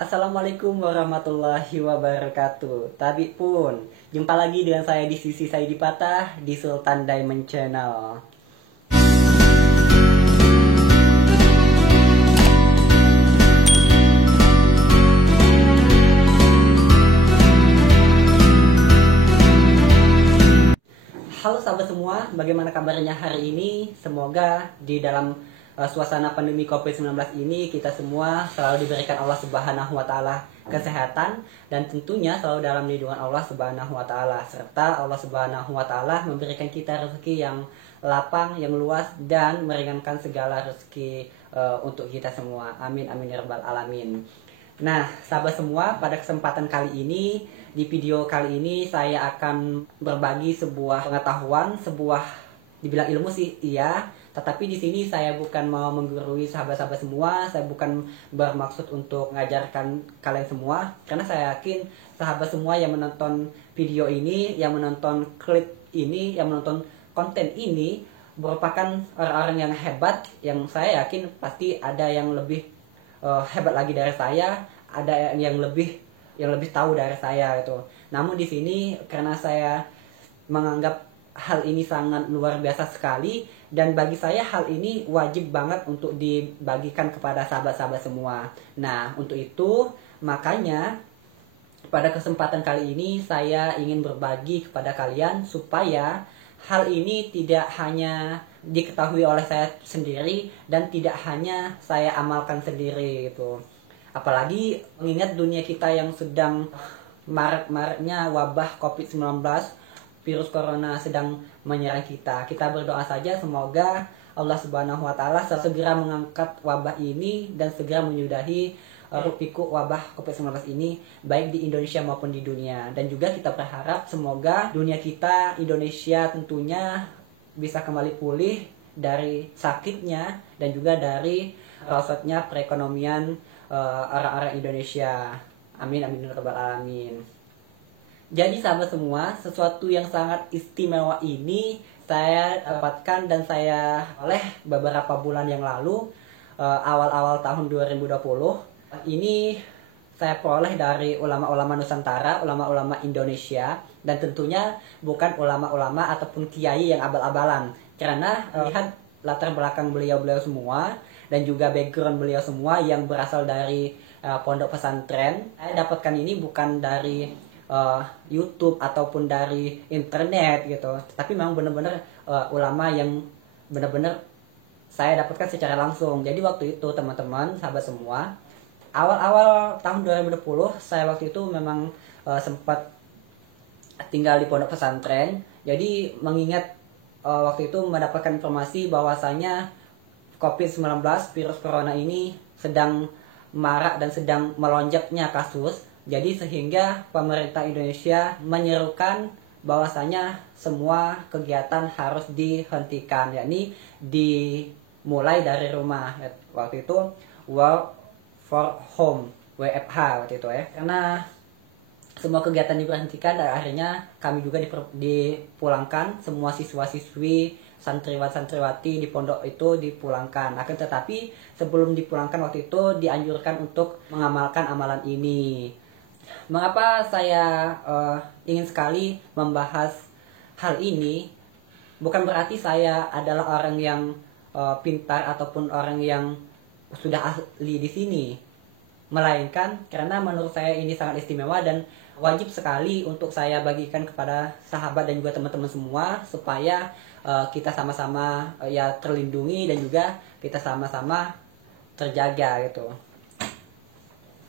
Assalamualaikum warahmatullahi wabarakatuh. Tadi pun jumpa lagi dengan saya di sisi Saidi Patah di Sultan Diamond Channel. Halo sahabat semua, bagaimana kabarnya hari ini? Semoga di dalam suasana pandemi COVID-19 ini kita semua selalu diberikan Allah Subhanahu wa taala kesehatan dan tentunya selalu dalam lindungan Allah Subhanahu wa taala, serta Allah Subhanahu wa taala memberikan kita rezeki yang lapang, yang luas dan meringankan segala rezeki untuk kita semua. Amin amin ya rabbal alamin. Nah, sahabat semua, pada kesempatan kali ini, di video kali ini saya akan berbagi sebuah pengetahuan, sebuah dibilang ilmu sih iya, tetapi di sini saya bukan mau menggurui sahabat-sahabat semua, saya bukan bermaksud untuk mengajarkan kalian semua, karena saya yakin sahabat semua yang menonton video ini, yang menonton klip ini, yang menonton konten ini merupakan orang-orang yang hebat, yang saya yakin pasti ada yang lebih hebat lagi dari saya, ada yang lebih tahu dari saya gitu. Namun di sini karena saya menganggap hal ini sangat luar biasa sekali dan bagi saya hal ini wajib banget untuk dibagikan kepada sahabat-sahabat semua. Nah, untuk itu makanya pada kesempatan kali ini saya ingin berbagi kepada kalian supaya hal ini tidak hanya diketahui oleh saya sendiri dan tidak hanya saya amalkan sendiri gitu. Apalagi mengingat dunia kita yang sedang marak-maraknya wabah COVID-19, virus corona sedang menyerang kita. Kita berdoa saja semoga Allah Subhanahu wa taala segera mengangkat wabah ini dan segera menyudahi pikuk wabah COVID-19 ini baik di Indonesia maupun di dunia. Dan juga kita berharap semoga dunia kita, Indonesia tentunya bisa kembali pulih dari sakitnya dan juga dari rosotnya perekonomian orang-orang Indonesia. Amin amin ya rabbal alamin. Jadi sahabat semua, sesuatu yang sangat istimewa ini saya dapatkan dan saya oleh beberapa bulan yang lalu, awal-awal tahun 2020. Ini saya peroleh dari ulama-ulama Nusantara, ulama-ulama Indonesia, dan tentunya bukan ulama-ulama ataupun kiai yang abal-abalan. Karena lihat latar belakang beliau-beliau semua dan juga background beliau semua yang berasal dari pondok pesantren. Saya dapatkan ini bukan dari YouTube ataupun dari internet gitu, tapi memang benar-benar ulama yang benar-benar saya dapatkan secara langsung. Jadi waktu itu teman-teman, sahabat semua, awal-awal tahun 2020 saya waktu itu memang sempat tinggal di pondok pesantren. Jadi mengingat waktu itu mendapatkan informasi bahwasanya COVID-19 virus corona ini sedang marak dan sedang melonjaknya kasus. Jadi sehingga pemerintah Indonesia menyerukan bahwasanya semua kegiatan harus dihentikan, yakni dimulai dari rumah. Waktu itu work for home, WFH waktu itu ya. Karena semua kegiatan diberhentikan dan akhirnya kami juga dipulangkan, semua siswa-siswi, santriwati di pondok itu dipulangkan. Akan tetapi sebelum dipulangkan waktu itu dianjurkan untuk mengamalkan amalan ini. Mengapa saya ingin sekali membahas hal ini? Bukan berarti saya adalah orang yang pintar ataupun orang yang sudah ahli di sini, melainkan karena menurut saya ini sangat istimewa dan wajib sekali untuk saya bagikan kepada sahabat dan juga teman-teman semua supaya kita sama-sama ya terlindungi dan juga kita sama-sama terjaga gitu.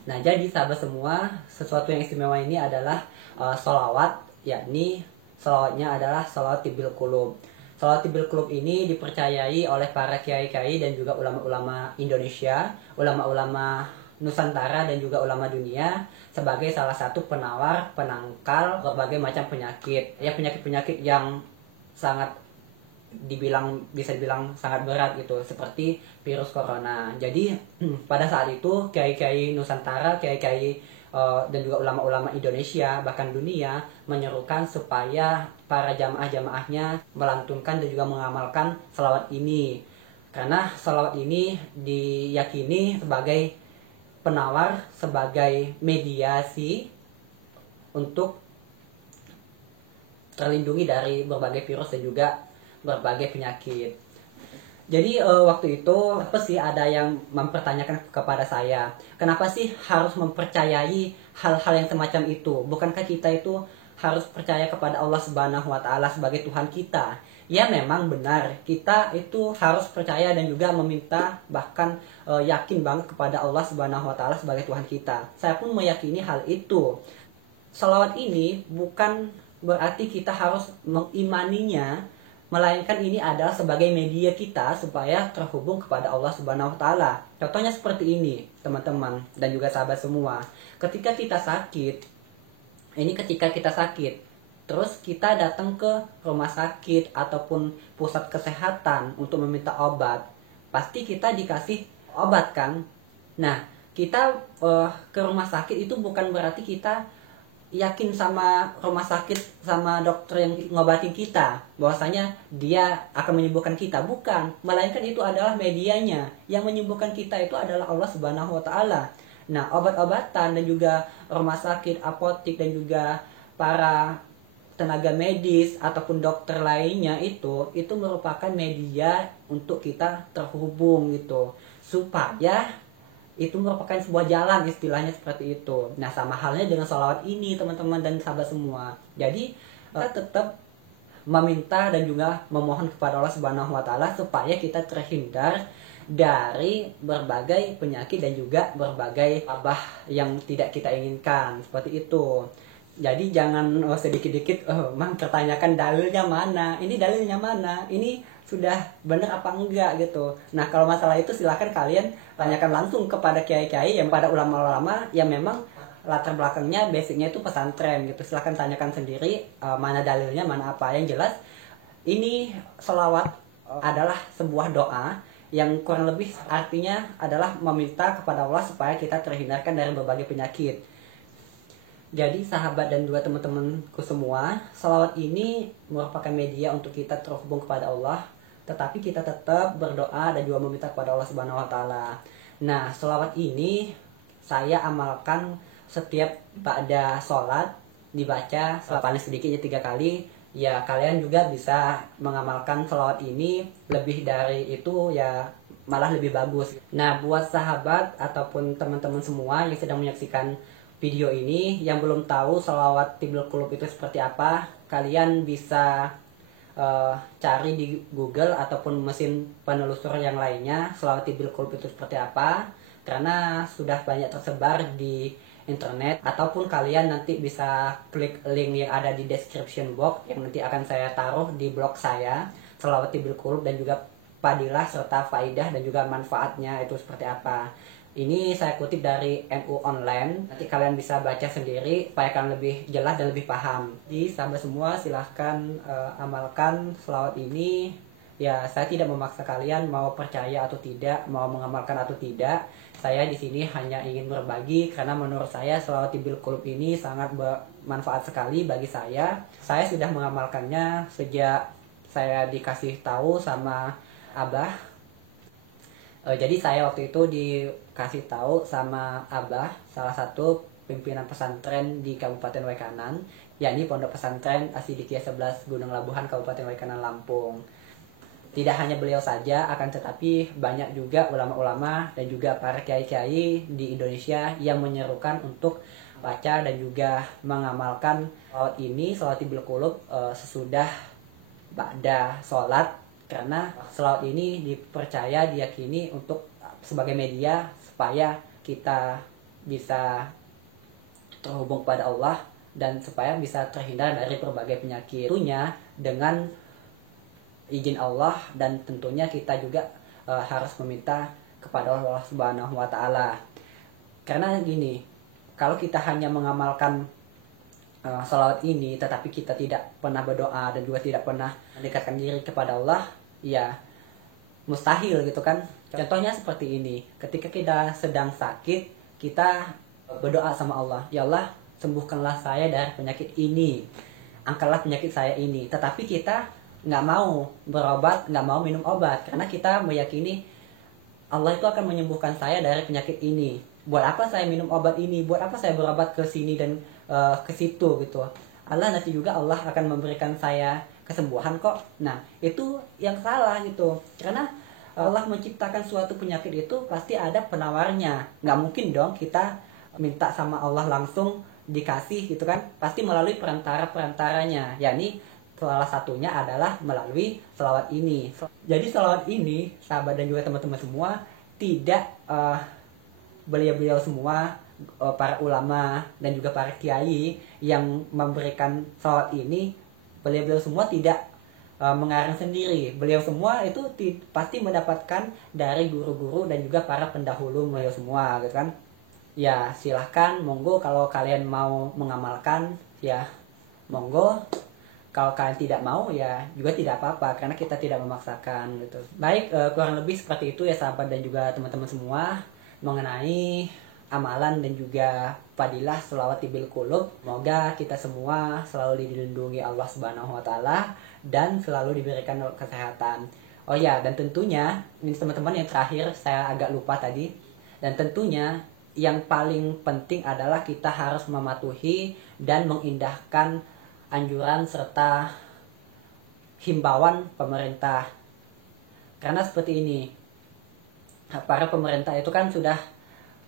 Nah, jadi sahabat semua, sesuatu yang istimewa ini adalah sholawat, yakni sholawatnya adalah sholawat tibil qulub. Sholawat tibil qulub ini dipercayai oleh para kiai-kiai dan juga ulama-ulama Indonesia, ulama-ulama Nusantara dan juga ulama dunia sebagai salah satu penawar, penangkal berbagai macam penyakit. Ya, penyakit-penyakit yang sangat bisa dibilang sangat berat gitu, seperti virus corona. Jadi pada saat itu kiai-kiai Nusantara, kiai-kiai dan juga ulama-ulama Indonesia bahkan dunia menyerukan supaya para jamaah-jamaahnya melantunkan dan juga mengamalkan salawat ini, karena salawat ini diyakini sebagai penawar, sebagai mediasi untuk terlindungi dari berbagai virus dan juga berbagai penyakit. Jadi waktu itu apa sih ada yang mempertanyakan kepada saya, kenapa sih harus mempercayai hal-hal yang semacam itu? Bukankah kita itu harus percaya kepada Allah Subhanahu wa taala sebagai Tuhan kita? Ya memang benar, kita itu harus percaya dan juga meminta, bahkan yakin banget kepada Allah Subhanahu wa taala sebagai Tuhan kita. Saya pun meyakini hal itu. Sholawat ini bukan berarti kita harus mengimaninya, melainkan ini adalah sebagai media kita supaya terhubung kepada Allah Subhanahu wa taala. Contohnya seperti ini, teman-teman dan juga sahabat semua. Ketika kita sakit, terus kita datang ke rumah sakit ataupun pusat kesehatan untuk meminta obat, pasti kita dikasih obat kan? Nah, kita ke rumah sakit itu bukan berarti kita yakin sama rumah sakit, sama dokter yang ngobatin kita, bahwasanya dia akan menyembuhkan kita. Bukan, melainkan itu adalah medianya. Yang menyembuhkan kita itu adalah Allah Subhanahu wa taala. Nah, obat-obatan dan juga rumah sakit, apotik dan juga para tenaga medis ataupun dokter lainnya itu merupakan media untuk kita terhubung gitu, supaya itu merupakan sebuah jalan, istilahnya seperti itu. Nah, sama halnya dengan sholawat ini, teman-teman dan sahabat semua. Jadi kita tetap meminta dan juga memohon kepada Allah Subhanahu wa taala supaya kita terhindar dari berbagai penyakit dan juga berbagai wabah yang tidak kita inginkan, seperti itu. Jadi jangan sedikit-dikit mempertanyakan dalilnya mana, ini dalilnya mana, ini sudah benar apa enggak gitu. Nah, kalau masalah itu silahkan kalian tanyakan langsung kepada kiai-kiai, yang pada ulama-ulama yang memang latar belakangnya basicnya itu pesantren gitu. Silahkan tanyakan sendiri mana dalilnya, mana apa. Yang jelas ini selawat adalah sebuah doa yang kurang lebih artinya adalah meminta kepada Allah supaya kita terhindarkan dari berbagai penyakit. Jadi sahabat dan juga teman-temanku semua, salawat ini merupakan media untuk kita terhubung kepada Allah, tetapi kita tetap berdoa dan juga meminta kepada Allah Subhanahu wa taala. Nah, salawat ini saya amalkan setiap ba'da sholat, dibaca paling sedikitnya 3 kali. Ya, kalian juga bisa mengamalkan salawat ini lebih dari itu, ya malah lebih bagus. Nah, buat sahabat ataupun teman-teman semua yang sedang menyaksikan video ini yang belum tahu sholawat Tibil Qulub itu seperti apa, kalian bisa cari di Google ataupun mesin penelusur yang lainnya sholawat Tibil Qulub itu seperti apa, karena sudah banyak tersebar di internet. Ataupun kalian nanti bisa klik link yang ada di description box yang nanti akan saya taruh di blog saya, sholawat Tibil Qulub dan juga fadilah serta faidah dan juga manfaatnya itu seperti apa. Ini saya kutip dari NU Online, nanti kalian bisa baca sendiri supaya kalian lebih jelas dan lebih paham. Jadi sahabat semua silahkan amalkan selawat ini. Ya, saya tidak memaksa kalian mau percaya atau tidak, mau mengamalkan atau tidak. Saya di sini hanya ingin berbagi karena menurut saya selawat Tibil Qulub ini sangat bermanfaat sekali bagi saya. Saya sudah mengamalkannya sejak saya dikasih tahu sama Abah. Jadi saya waktu itu dikasih tahu sama Abah, salah satu pimpinan pesantren di Kabupaten Waikanan, yakni Pondok Pesantren As-Siddiqiyah 11 Gunung Labuhan, Kabupaten Waikanan, Lampung. Tidak hanya beliau saja, akan tetapi banyak juga ulama-ulama dan juga para kiai-kiai di Indonesia yang menyerukan untuk baca dan juga mengamalkan sholawat ini, sholawat Tibil Qulub sesudah ba'da sholat. Karena selawat ini dipercaya, diyakini untuk sebagai media supaya kita bisa terhubung kepada Allah dan supaya bisa terhindar dari berbagai penyakit. Tentunya dengan izin Allah, dan tentunya kita juga harus meminta kepada Allah Subhanahu wa taala. Karena gini, kalau kita hanya mengamalkan salawat ini tetapi kita tidak pernah berdoa dan juga tidak pernah mendekatkan diri kepada Allah, ya mustahil gitu kan. Contohnya seperti ini, ketika kita sedang sakit, kita berdoa sama Allah, ya Allah sembuhkanlah saya dari penyakit ini, angkatlah penyakit saya ini. Tetapi kita nggak mau berobat, nggak mau minum obat, karena kita meyakini Allah itu akan menyembuhkan saya dari penyakit ini. buat apa saya minum obat ini, buat apa saya berobat ke sini dan ke situ gitu. Nanti juga Allah akan memberikan saya kesembuhan kok. Nah, itu yang salah gitu. Karena Allah menciptakan suatu penyakit itu pasti ada penawarnya. Nggak mungkin dong kita minta sama Allah langsung dikasih gitu kan. Pasti melalui perantara-perantaranya. Yakni salah satunya adalah melalui selawat ini. Jadi selawat ini, sahabat dan juga teman-teman semua, tidak beliau-beliau semua, para ulama dan juga para kiai yang memberikan salawat ini, beliau-beliau semua tidak mengarang sendiri. Beliau semua itu pasti mendapatkan dari guru-guru dan juga para pendahulu beliau semua gitu kan. Ya silahkan, monggo kalau kalian mau mengamalkan ya monggo. Kalau kalian tidak mau ya juga tidak apa-apa, karena kita tidak memaksakan gitu. Baik, kurang lebih seperti itu ya sahabat dan juga teman-teman semua mengenai amalan dan juga fadilah sholawat bil qulub. Semoga kita semua selalu dilindungi Allah Subhanahu wa taala dan selalu diberikan kesehatan. Oh ya, dan tentunya ini teman-teman yang terakhir saya agak lupa tadi. Dan tentunya yang paling penting adalah kita harus mematuhi dan mengindahkan anjuran serta himbauan pemerintah. Karena seperti ini, para pemerintah itu kan sudah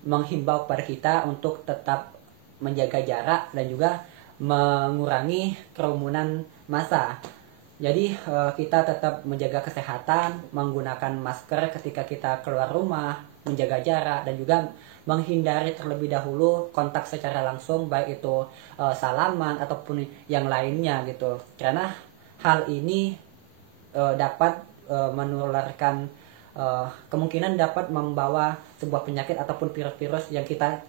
menghimbau kepada kita untuk tetap menjaga jarak dan juga mengurangi kerumunan massa. Jadi kita tetap menjaga kesehatan, menggunakan masker ketika kita keluar rumah, menjaga jarak, dan juga menghindari terlebih dahulu kontak secara langsung, baik itu salaman ataupun yang lainnya gitu. Karena hal ini dapat menularkan, kemungkinan dapat membawa sebuah penyakit ataupun virus-virus yang kita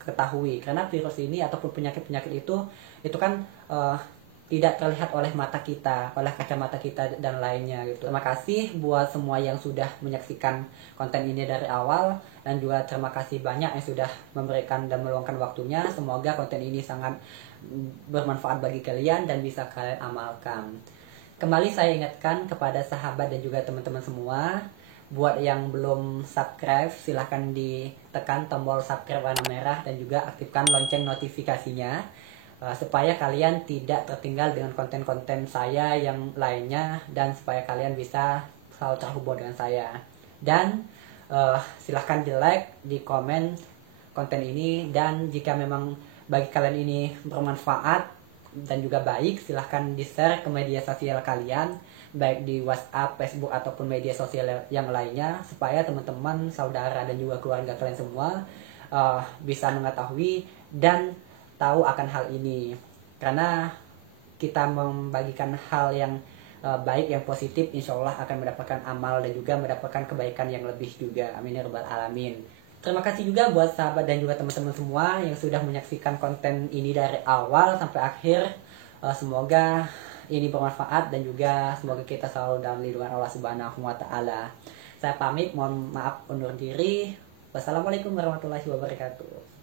ketahui. Karena virus ini ataupun penyakit-penyakit itu kan tidak terlihat oleh mata kita, oleh kacamata kita dan lainnya gitu. Terima kasih buat semua yang sudah menyaksikan konten ini dari awal, dan juga terima kasih banyak yang sudah memberikan dan meluangkan waktunya. Semoga konten ini sangat bermanfaat bagi kalian dan bisa kalian amalkan. Kembali saya ingatkan kepada sahabat dan juga teman-teman semua, buat yang belum subscribe silahkan ditekan tombol subscribe warna merah dan juga aktifkan lonceng notifikasinya, supaya kalian tidak tertinggal dengan konten-konten saya yang lainnya, dan supaya kalian bisa selalu terhubung dengan saya. Dan silahkan di like, di komen konten ini, dan jika memang bagi kalian ini bermanfaat dan juga baik, silahkan di share ke media sosial kalian, baik di WhatsApp, Facebook ataupun media sosial yang lainnya, supaya teman-teman, saudara dan juga keluarga kalian semua bisa mengetahui dan tahu akan hal ini. Karena kita membagikan hal yang baik, yang positif, insya Allah akan mendapatkan amal dan juga mendapatkan kebaikan yang lebih juga. Amin ya rabbal alamin. Terima kasih juga buat sahabat dan juga teman-teman semua yang sudah menyaksikan konten ini dari awal sampai akhir. Semoga ini bermanfaat dan juga semoga kita selalu dalam lindungan Allah Subhanahu wa taala. Saya pamit, mohon maaf undur diri. Wassalamualaikum warahmatullahi wabarakatuh.